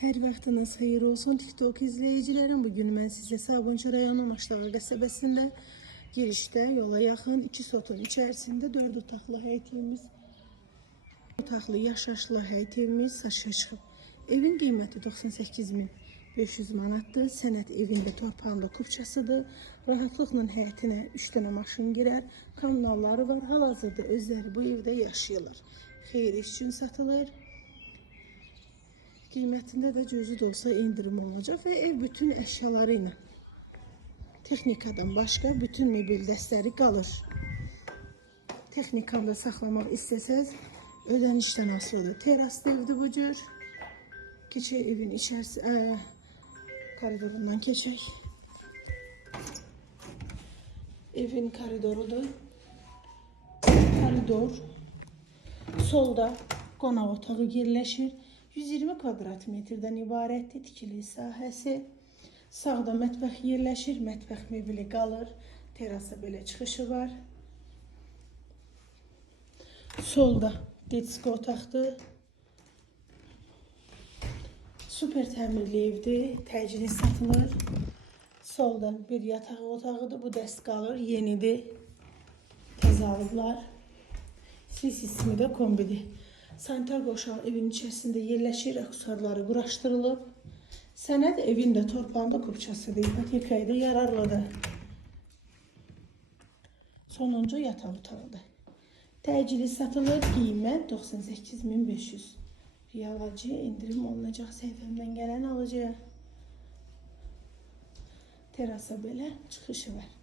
Hər vaxtınız xeyir olsun TikTok izləyicilərim. Bugün mən sizə Sabunçu rayonu Maşdağa qəsəbəsində girişdə yola yaxın 2 sotun içərisində 4 otaqlı həyət evimiz, otaqlı yaşayışlı həyət evimiz satışa çıxıb. Evin qiyməti 98.500 manatdır. Sənət evində torpağında kupçasıdır. Rahatlıqla həyətinə 3 dənə maşın girər. Kommunalları var. Hal-hazırda özləri bu evdə yaşayırlar. Xeyir iş üçün satılır. Qiymətində də cüzi də olsa indirim olacaq və ev bütün əşyaları ilə texnikadan başqa bütün mebel dəstləri qalır. Texnikanı da saxlamaq istəsəz ödənişdən asılıdır. Teraslı evdir bu cür. Keçək evin içərisi koridorundan keçək. Evin koridorudur. Koridor. Solda qonaq otağı yerləşir. 120 kvadrat metrdən ibarətdir tikili sahəsi. Sağda mətbəx yerləşir, mətbəx mebeli qalır. Terasa belə çıxışı var. Solda detski otaqdır. Super təmirli evdir, təcili satılır. Solda bir yataq otağıdır, bu dəst qalır, yenidir. Təzə alıblar. Sistemi də kombidir. Sanitar qoşağı evin içərisində yerləşir, akusarları quraşdırılıb. Sənət evin də torpağında kupçasıdır, ipotekaya da yararlıdır. Sonuncu yataq otağıdır. Təcili satılır, qiymət 98.500. Alıcı indirim olunacaq səhifəmdən gələn alıcı. Terasa belə çıxışı var.